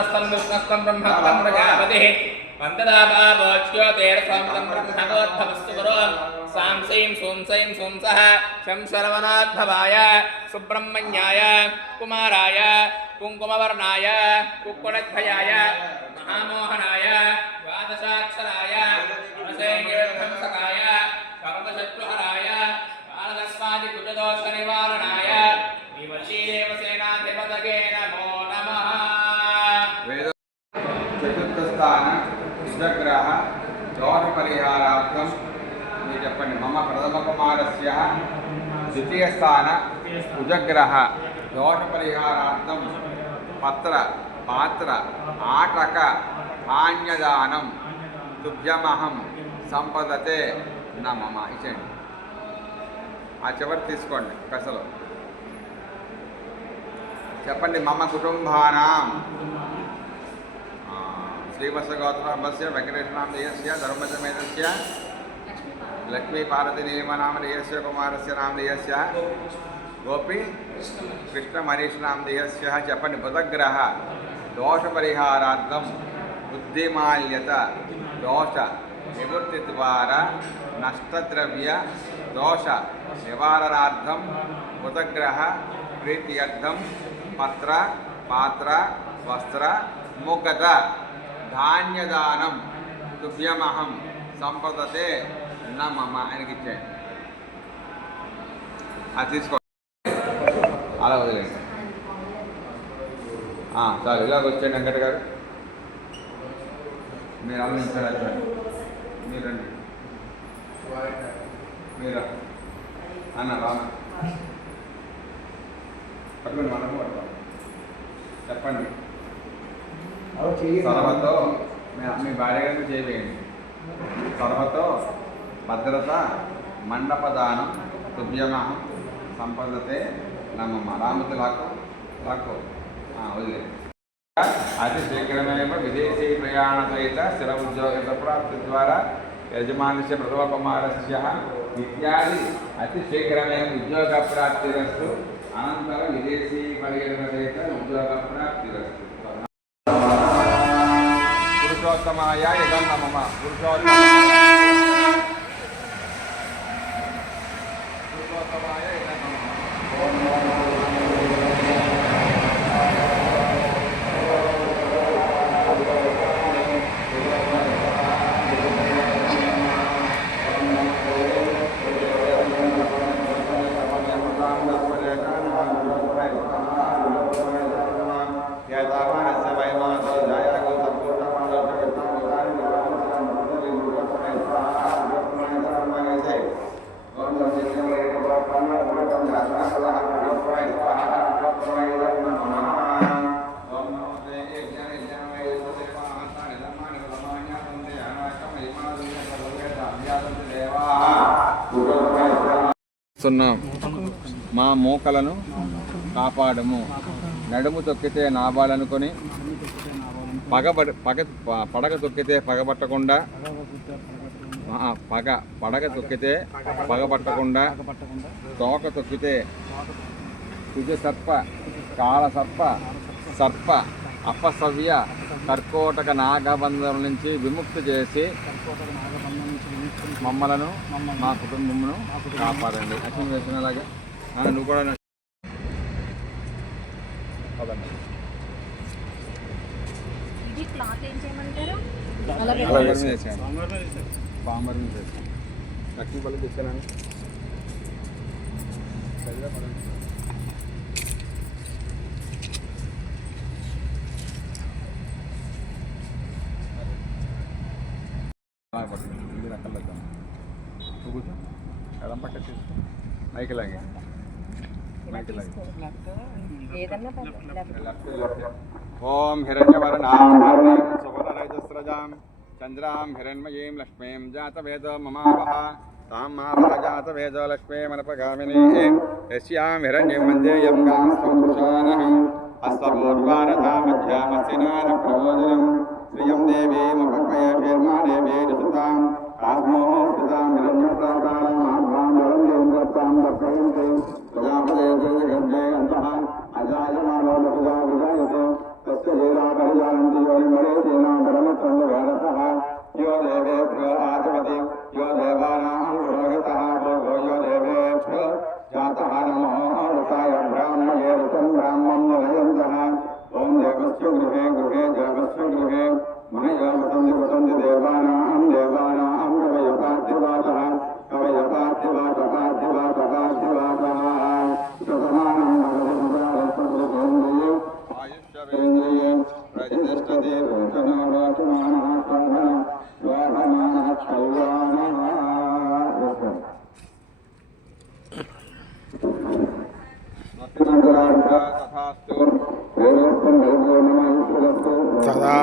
वरुणस्तम विष्णुस्तम ब्रह्मस्तम प्रजापतिः वन्ददापावोच्योतेरस्वं तं ब्रह्मणोद्धवस्तु गुरोन् सां सैं सूं सैं सूं सः शं शरवणाद्धवाय सुब्रह्मण्याय कुमाराय कुङ्कुमवर्णाय कुक्कुटध्वजाय महामोहनाय द्वादशाक्षराय रसेन्द्रध्वंसकाय सर्वशत्रुहराय कालदस्मादिकुटदोषनिवारणाय विवशीदेवसेनाधिपतये नमो नमः। चतुर्थस्थान सुजग्रह दोषपरिहारार्थं చెప్పండి మమ ప్రథమ కుమారస్య ద్వితీయ స్థాన కుజగ్రహ దోషపరిహారార్థం పత్ర పాత్ర ఆటక ధాన్యదానం తుభ్యమహం సంపదతే నమమ ఇచ్చేయండి. ఆ చివరి తీసుకోండి పెసలు చెప్పండి. మమ కుటుంబానాం శ్రీవత్సగౌతమస్య వెంకటేశనామధేయస్య ధర్మజమేతస్య లక్ష్మీ పార్వతి నీలిమనామధేయస్య కుమారస్య నామధేయస్య గోపి కృష్ణ మనీష్ నామధేయస్య చెప్పండి. బుధగ్రహ దోషపరిహారార్థం బుద్ధిమాల్యత దోష నివృత్తి ద్వారా నష్టద్రవ్య దోష నివారణార్థం బుధగ్రహ ప్రీత్యర్థం పత్ర పాత్ర వస్త్ర ముగత ధాన్యదానం తుభ్యమహం సంపదతే నమమ ఆయనకి ఇచ్చేయండి. అది తీసుకోండి, అలా వదిలేండి. చాలు ఇలాగ వచ్చేయండి. వెంకట గారు మీరు ఆలోచించారు. మీరండి, మీరు అన్న రామ పట్టుకోండి. మనము పట్టుకోండి. చెప్పండి. సర్వతో మీ భార్య గారికి చేయవేయండి. సర్వతో భద్రత మండపదానం తుభ్యమహం సంపదతే నమమ. రామతి లాక్కో వదిలే. అతి శీఘ్రమేవ విదేశీ ప్రయాణ సహిత స్థిర ఉద్యోగ ప్రాప్తి ద్వారా యజమానస్య ప్రథమ కుమారస్య ఇత్యాది అతి శీఘ్రమేవ ఉద్యోగ ప్రాప్తిరస్తు. అనంతరం విదేశీ పర్యటన సహిత ఉద్యోగ ప్రాప్తిరస్తు. పురుషోత్తమాయ ఇదం నమమ. పురుషోత్తమాయ ఇదం నమమ. మా మోకలను కాపాడము. నడుము తొక్కితే నాబాలనుకొని పడగ తొక్కితే పగబట్టకుండా పడగ తొక్కితే పగబట్టకుండా తోక తొక్కితే కుజ సర్ప కాల సర్ప సర్ప అపసవ్య కర్కోటక నాగబంధం నుంచి విముక్తి చేసి మమ్మలను మా కుటుంబమును కాపాడండి. లక్ష్మీ వేసినలాగే నువ్వు కూడా పామర్ చేశాను. లక్ష్మీ పళ్ళు తెచ్చాను. కూర్చో ఎడం పక్క తీసుకో. మైకి లాగే ఓం హిరణ్యవర్ణాం చంద్రాం హిరణ్మయీం లక్ష్మీం జాతవేదో మమావహ తాం మావహ జాతవేదో లక్ష్మీమనపగామినీం యస్యాం హిరణ్యం వందేయం కామస్తం పురుషానహం అస్సమూర్వారథామధ్యామస్సినాన ప్రమోదనం శ్రియం దేవీమపక్వయశీర్మాదేవీరుసుతాం ఆత్మోస్థితాం హిరణ్యప్రాకారం ఆత్మాంగళం దేవతాం దర్శయంతే ప్రజాపదే గర్భే అంతః అజాయమానో లకుజా విజాయతే तस्य वेदा परिजानन्ति योनिमरे तेना परमत्ववेदसः यो देवेभ्यो आचमति यो देवानां पुरोहितः भोगो यो देवेभ्यो जातः नमो ऋताय ब्राह्मणे ऋतं ब्राह्मं निरयन्तः ॐ देवस्य गृहे गृहे देवस्य गृहे मनयो वसन्ति देवानां कवयपार्थिवासः कवयपार्थिवासः सुतमानं भवति इंद्रिये प्रतिष्ठते भूषणो लोकमानः स्वाहमानः कल्याणः तथास्तु वेदोक्तं भगवो नमः ईश्वरस्तु तदा